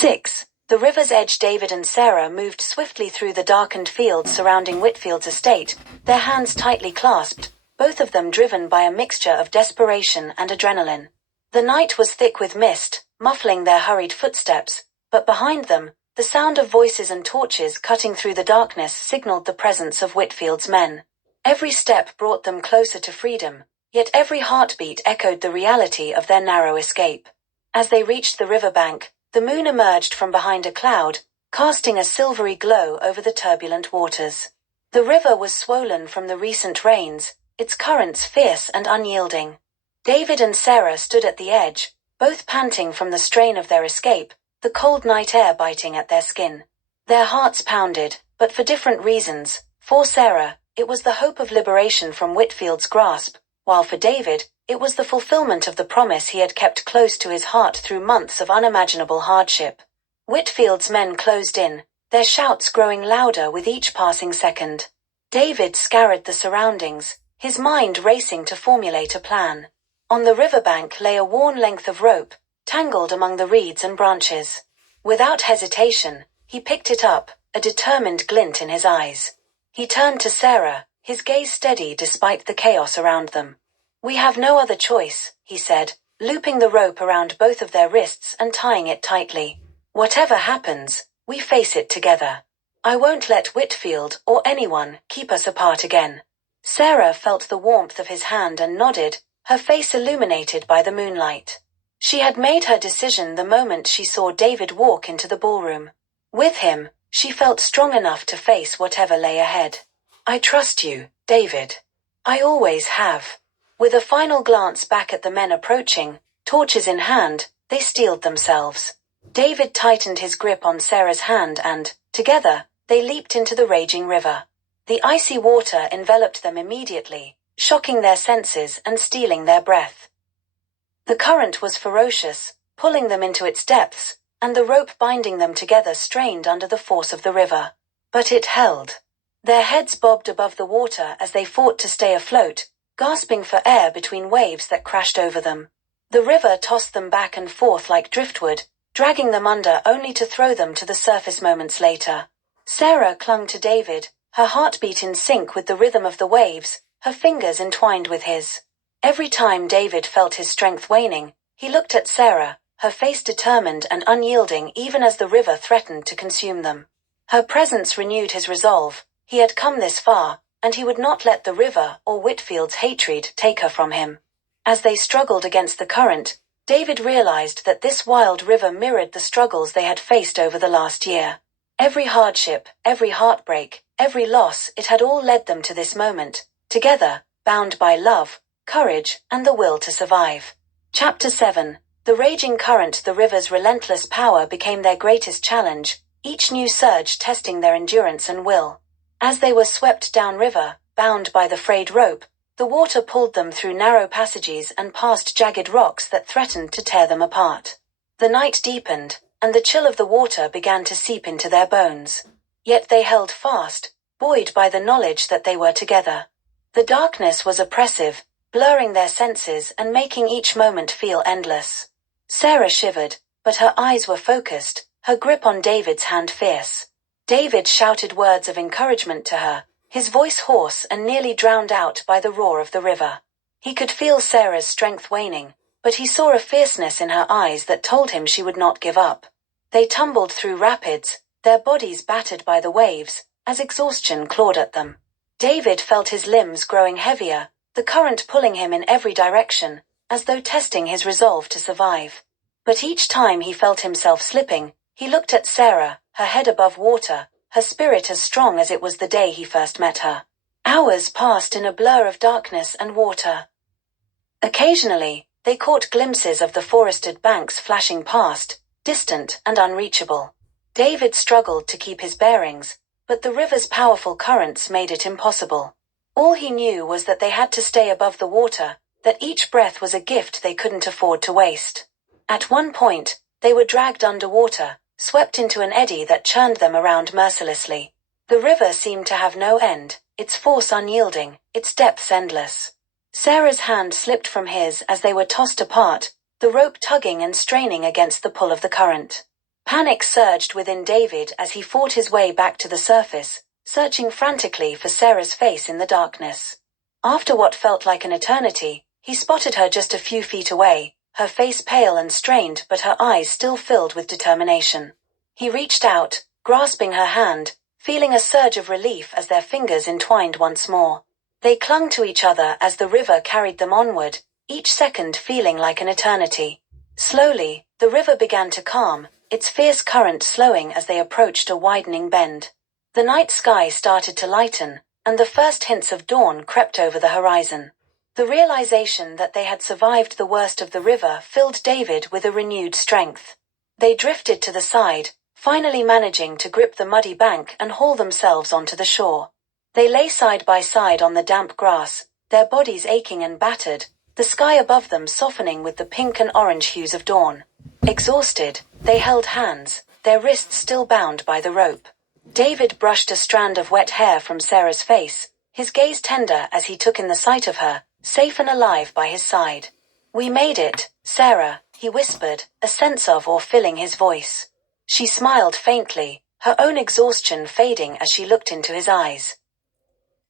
6. The river's edge. David and Sarah moved swiftly through the darkened fields surrounding Whitfield's estate, their hands tightly clasped, both of them driven by a mixture of desperation and adrenaline. The night was thick with mist, muffling their hurried footsteps, but behind them, the sound of voices and torches cutting through the darkness signaled the presence of Whitfield's men. Every step brought them closer to freedom, yet every heartbeat echoed the reality of their narrow escape. As they reached the riverbank, the moon emerged from behind a cloud, casting a silvery glow over the turbulent waters. The river was swollen from the recent rains, its currents fierce and unyielding. David and Sarah stood at the edge, both panting from the strain of their escape, the cold night air biting at their skin. Their hearts pounded, but for different reasons. For Sarah, it was the hope of liberation from Whitfield's grasp, while for David, it was the fulfillment of the promise he had kept close to his heart through months of unimaginable hardship. Whitfield's men closed in, their shouts growing louder with each passing second. David scoured the surroundings, his mind racing to formulate a plan. On the riverbank lay a worn length of rope, tangled among the reeds and branches. Without hesitation, he picked it up, a determined glint in his eyes. He turned to Sarah, his gaze steady despite the chaos around them. "We have no other choice," he said, looping the rope around both of their wrists and tying it tightly. "Whatever happens, we face it together. I won't let Whitfield or anyone keep us apart again." Sarah felt the warmth of his hand and nodded, her face illuminated by the moonlight. She had made her decision the moment she saw David walk into the ballroom. With him, she felt strong enough to face whatever lay ahead. "I trust you, David. I always have." With a final glance back at the men approaching, torches in hand, they steeled themselves. David tightened his grip on Sarah's hand and, together, they leaped into the raging river. The icy water enveloped them immediately, shocking their senses and stealing their breath. The current was ferocious, pulling them into its depths, and the rope binding them together strained under the force of the river. But it held. Their heads bobbed above the water as they fought to stay afloat, gasping for air between waves that crashed over them. The river tossed them back and forth like driftwood, dragging them under only to throw them to the surface moments later. Sarah clung to David, her heartbeat in sync with the rhythm of the waves, her fingers entwined with his. Every time David felt his strength waning, he looked at Sarah, her face determined and unyielding even as the river threatened to consume them. Her presence renewed his resolve. He had come this far, and he would not let the river or Whitfield's hatred take her from him. As they struggled against the current, David realized that this wild river mirrored the struggles they had faced over the last year. Every hardship, every heartbreak, every loss, it had all led them to this moment, together, bound by love, courage, and the will to survive. Chapter 7. The raging current. The river's relentless power became their greatest challenge, each new surge testing their endurance and will. As they were swept downriver, bound by the frayed rope, the water pulled them through narrow passages and past jagged rocks that threatened to tear them apart. The night deepened, and the chill of the water began to seep into their bones. Yet they held fast, buoyed by the knowledge that they were together. The darkness was oppressive, blurring their senses and making each moment feel endless. Sarah shivered, but her eyes were focused, her grip on David's hand fierce. David shouted words of encouragement to her, his voice hoarse and nearly drowned out by the roar of the river. He could feel Sarah's strength waning, but he saw a fierceness in her eyes that told him she would not give up. They tumbled through rapids, their bodies battered by the waves, as exhaustion clawed at them. David felt his limbs growing heavier, the current pulling him in every direction, as though testing his resolve to survive. But each time he felt himself slipping, he looked at Sarah, her head above water, her spirit as strong as it was the day he first met her. Hours passed in a blur of darkness and water. Occasionally, they caught glimpses of the forested banks flashing past, distant and unreachable. David struggled to keep his bearings, but the river's powerful currents made it impossible. All he knew was that they had to stay above the water, that each breath was a gift they couldn't afford to waste. At one point, they were dragged underwater, swept into an eddy that churned them around mercilessly. The river seemed to have no end, its force unyielding, its depths endless. Sarah's hand slipped from his as they were tossed apart, the rope tugging and straining against the pull of the current. Panic surged within David as he fought his way back to the surface, searching frantically for Sarah's face in the darkness. After what felt like an eternity, he spotted her just a few feet away, her face pale and strained but her eyes still filled with determination. He reached out, grasping her hand, feeling a surge of relief as their fingers entwined once more. They clung to each other as the river carried them onward, each second feeling like an eternity. Slowly, the river began to calm, its fierce current slowing as they approached a widening bend. The night sky started to lighten, and the first hints of dawn crept over the horizon. The realization that they had survived the worst of the river filled David with a renewed strength. They drifted to the side, finally managing to grip the muddy bank and haul themselves onto the shore. They lay side by side on the damp grass, their bodies aching and battered, the sky above them softening with the pink and orange hues of dawn. Exhausted, they held hands, their wrists still bound by the rope. David brushed a strand of wet hair from Sarah's face, his gaze tender as he took in the sight of her, safe and alive by his side. "We made it, Sarah," he whispered, a sense of awe filling his voice. She smiled faintly, her own exhaustion fading as she looked into his eyes.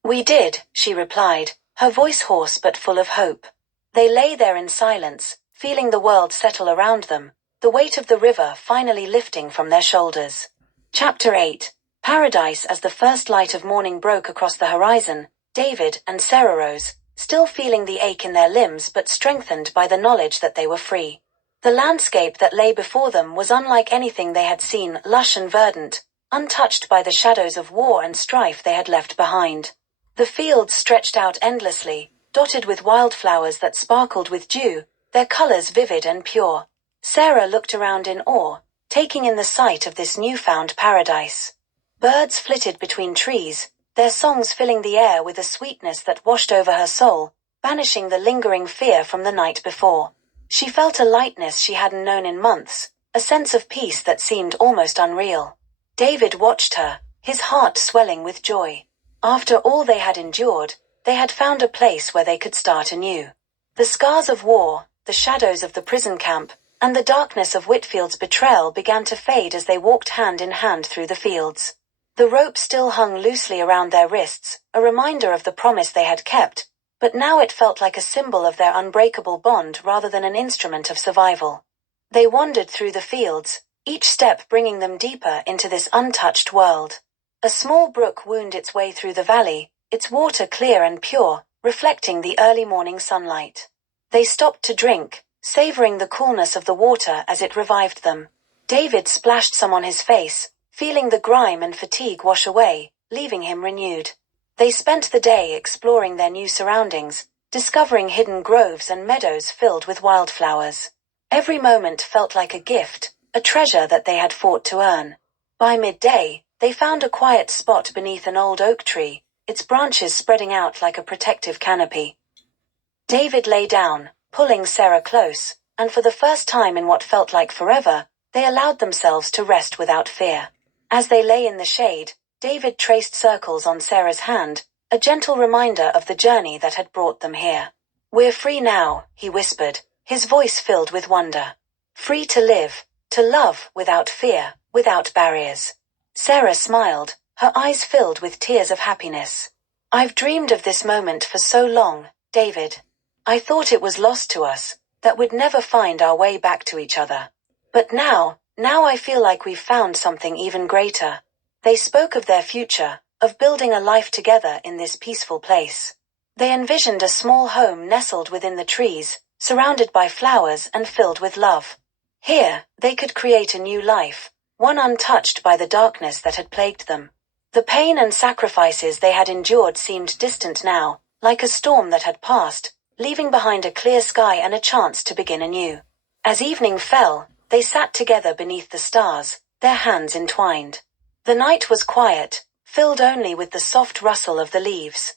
"We did," she replied, her voice hoarse but full of hope. They lay there in silence, feeling the world settle around them, the weight of the river finally lifting from their shoulders. Chapter 8. Paradise. As the first light of morning broke across the horizon, David and Sarah rose, still feeling the ache in their limbs but strengthened by the knowledge that they were free. The landscape that lay before them was unlike anything they had seen, lush and verdant, untouched by the shadows of war and strife they had left behind. The fields stretched out endlessly, dotted with wildflowers that sparkled with dew, their colors vivid and pure. Sarah looked around in awe, taking in the sight of this newfound paradise. Birds flitted between trees, their songs filling the air with a sweetness that washed over her soul, banishing the lingering fear from the night before. She felt a lightness she hadn't known in months, a sense of peace that seemed almost unreal. David watched her, his heart swelling with joy. After all they had endured, they had found a place where they could start anew. The scars of war, the shadows of the prison camp, and the darkness of Whitfield's betrayal began to fade as they walked hand in hand through the fields. The rope still hung loosely around their wrists, a reminder of the promise they had kept, but now it felt like a symbol of their unbreakable bond rather than an instrument of survival. They wandered through the fields, each step bringing them deeper into this untouched world. A small brook wound its way through the valley, its water clear and pure, reflecting the early morning sunlight. They stopped to drink, savoring the coolness of the water as it revived them. David splashed some on his face, feeling the grime and fatigue wash away, leaving him renewed. They spent the day exploring their new surroundings, discovering hidden groves and meadows filled with wildflowers. Every moment felt like a gift, a treasure that they had fought to earn. By midday, they found a quiet spot beneath an old oak tree, its branches spreading out like a protective canopy. David lay down, pulling Sarah close, and for the first time in what felt like forever, they allowed themselves to rest without fear. As they lay in the shade, David traced circles on Sarah's hand, a gentle reminder of the journey that had brought them here. "We're free now," he whispered, his voice filled with wonder. "Free to live, to love without fear, without barriers." Sarah smiled, her eyes filled with tears of happiness. "I've dreamed of this moment for so long, David. I thought it was lost to us, that we'd never find our way back to each other. But now I feel like we've found something even greater." They spoke of their future, of building a life together in this peaceful place. They envisioned a small home nestled within the trees, surrounded by flowers and filled with love. Here, they could create a new life, one untouched by the darkness that had plagued them. The pain and sacrifices they had endured seemed distant now, like a storm that had passed, leaving behind a clear sky and a chance to begin anew. As evening fell, they sat together beneath the stars, their hands entwined. The night was quiet, filled only with the soft rustle of the leaves.